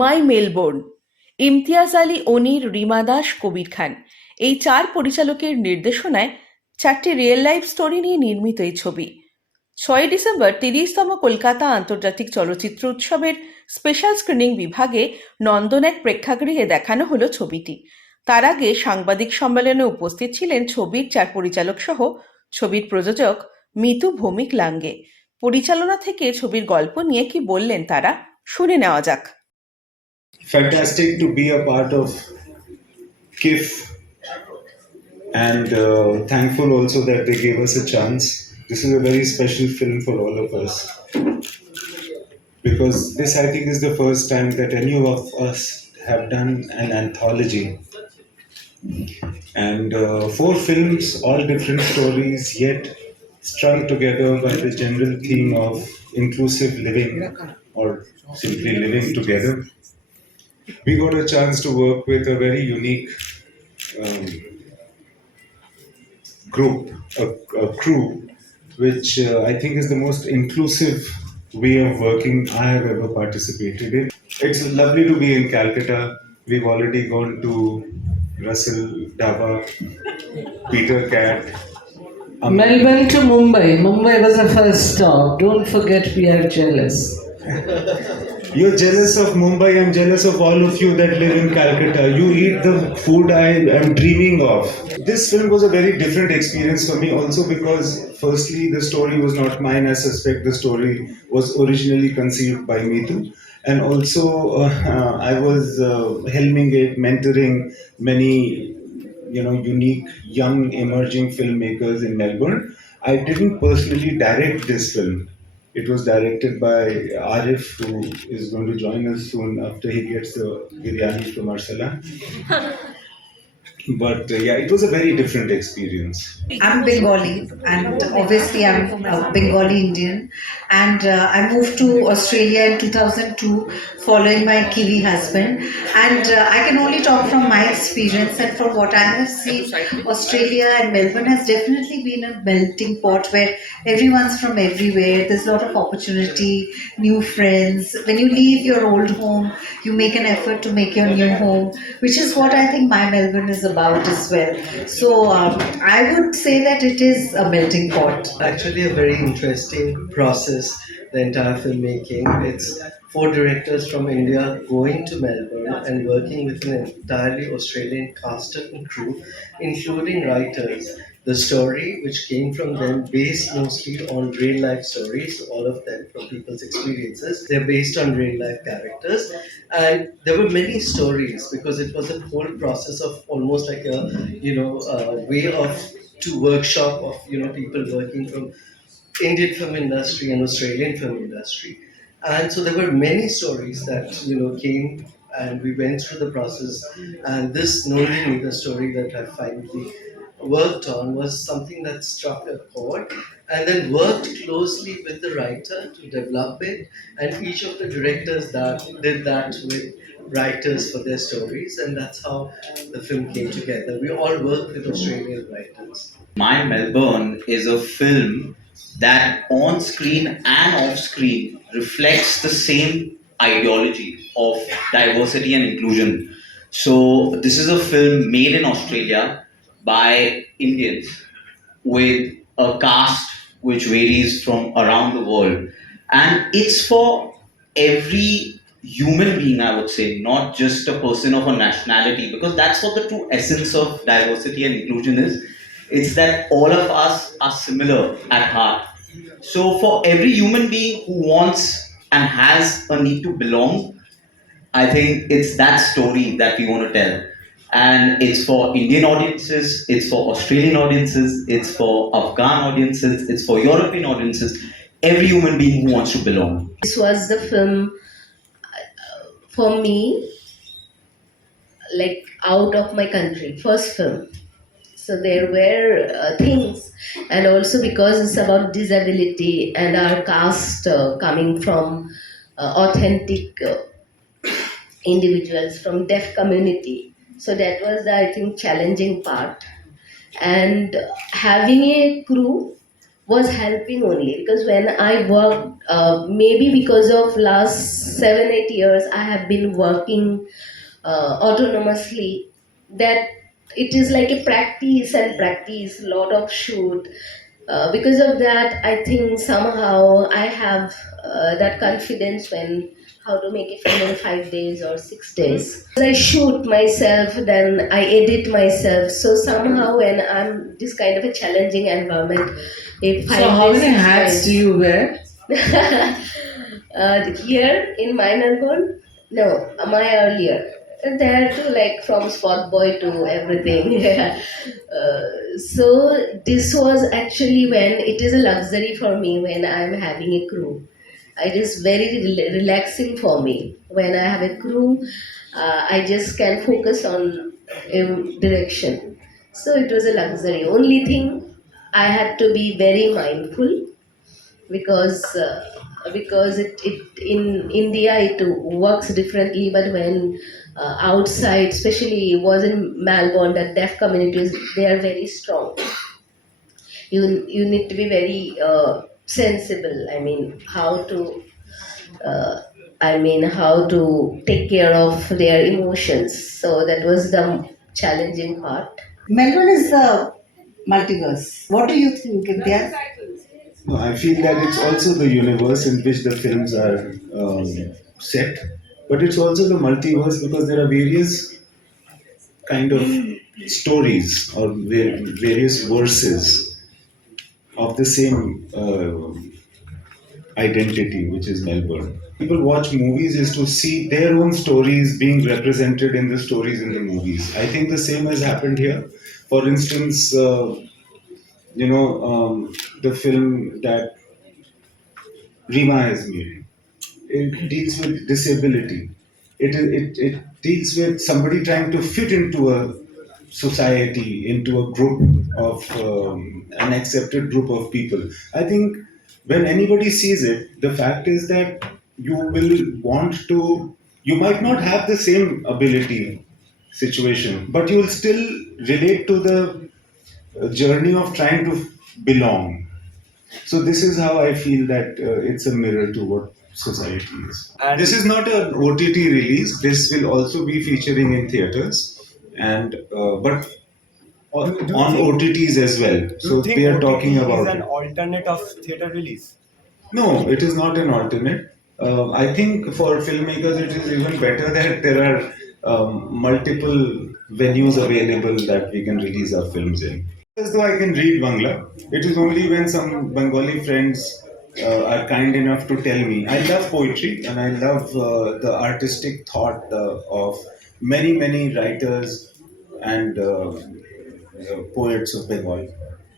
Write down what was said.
মাই Melbourne, Imtiaz Ali, অনির, Rima Das, Kabir Khan, এই চার পরিচালকের নির্দেশনায় চারটি রিয়েল লাইফ স্টোরি নিয়ে নির্মিত এই ছবি 6 ডিসেম্বর 30তম কলকাতা আন্তর্জাতিক চলচ্চিত্র উৎসবের স্পেশাল স্ক্রিনিং বিভাগে নন্দন এক প্রেক্ষাগৃহে দেখানো হলো ছবিটি। তার আগে সাংবাদিক সম্মেলনে উপস্থিত ছিলেন ছবির চার পরিচালক সহ ছবির প্রযোজক মিতু ভৌমিক লাঙ্গে। পরিচালনা থেকে ছবির গল্প নিয়ে কি বললেন তারা, শুনে নেওয়া যাক। Fantastic to be a part of KIF, and thankful also that they gave us a chance. This is a very special film for all of us because this, I think, is the first time that any of us have done an anthology, and four films, all different stories, yet strung together by the general theme of inclusive living or simply living together. We got a chance to work with a very unique um, group, a crew, which I think is the most inclusive way of working I have ever participated in. It's lovely to be in Calcutta. We've already gone to Russell Dhaba, Peter Cat. Melbourne to Mumbai. Mumbai was the first stop. Don't forget we are jealous. You're jealous of Mumbai. I'm jealous of all of you that live in Calcutta. You eat the food I am dreaming of. This film was a very different experience for me also because firstly the story was not mine. I suspect the story was originally conceived by Meetu, and also I was helming it, mentoring many unique young emerging filmmakers in Melbourne. I didn't personally direct this film. It was directed by Arif, who is going to join us soon after he gets the biryani from Arsala. But yeah, it was a very different experience. I'm Bengali, and obviously I'm a Bengali Indian. And I moved to Australia in 2002 following my Kiwi husband. And I can only talk from my experience and from what I have seen. Australia and Melbourne has definitely been a melting pot where everyone's from everywhere. There's a lot of opportunity, new friends. When you leave your old home, you make an effort to make your new home, which is what I think my Melbourne is about as well. So I would say that it is a melting pot. Actually, a very interesting process, the entire filmmaking. It's four directors from India going to Melbourne and working with an entirely Australian cast and crew, including writers. The story, which came from them, based mostly on real life stories, all of them from people's experiences. They're based on real life characters, and there were many stories because it was a whole process of almost like a way of to workshop of people working from Indian film industry and Australian film industry. And so there were many stories that came, and we went through the process. And this Nolini, the story that I finally worked on, was something that struck a chord, and then worked closely with the writer to develop it. And each of the directors that did that with writers for their stories, and that's how the film came together. We all worked with Australian writers. My Melbourne is a film that on screen and off screen reflects the same ideology of diversity and inclusion. So, this is a film made in Australia by Indians with a cast which varies from around the world. And it's for every human being, I would say, not just a person of a nationality, because that's what the true essence of diversity and inclusion is. It's that all of us are similar at heart. So, for every human being who wants and has a need to belong, I think it's that story that we want to tell. And it's for Indian audiences, it's for Australian audiences, it's for Afghan audiences, it's for European audiences, every human being who wants to belong. This was the film for me, like out of my country, first film. So there were things, and also because it's about disability and our caste coming from authentic individuals from deaf community. So that was the, I think, challenging part. And having a crew was helping only, because when I worked, maybe because of last 7 8 years I have been working autonomously, that it is like a practice and practice, lot of shoot. Because of that, I think somehow I have that confidence when how to make a film in 5 days or 6 days. I shoot myself, then I edit myself. So somehow when I'm this kind of a challenging environment, if So 5 how days, many 6 hats days, do you wear? here in my Melbourne, no, my earlier. There too, like from spot boy to everything. So this was actually when it is a luxury for me when I'm having a crew. It is very relaxing for me when I have a crew. I just can focus on direction. So it was a luxury. Only thing, I had to be very mindful, because it in India it works differently, but when outside, especially was in Melbourne, that deaf communities, they are very strong. You need to be very sensible. I mean, uh, how to take care of their emotions. So that was the challenging part. Melbourne is the multiverse. What do you think, Imtiaz? No, I feel that it's also the universe in which the films are set, but it's also the multiverse because there are various kind of stories or various verses of the same identity, which is Melbourne. People watch movies is to see their own stories being represented in the stories in the movies. I think the same has happened here. For instance, the film that Rima has made. It deals with disability. It deals with somebody trying to fit into a society, into a group of an accepted group of people. I think when anybody sees it, the fact is that you will want to, you might not have the same ability situation, but you will still relate to the journey of trying to belong. So this is how I feel that it's a mirror to what society is. And this is not an OTT release. This will also be featuring in theaters, and but on OTTs as well. So we are talking about is an it. alternate of theater release. No, it is not an alternate. I think for filmmakers, it is even better that there are multiple venues available that we can release our films in. As though I can read Bangla, it is only when some Bengali friends are kind enough to tell me. I love poetry and I love the artistic thought of many, many writers and poets of Bengal.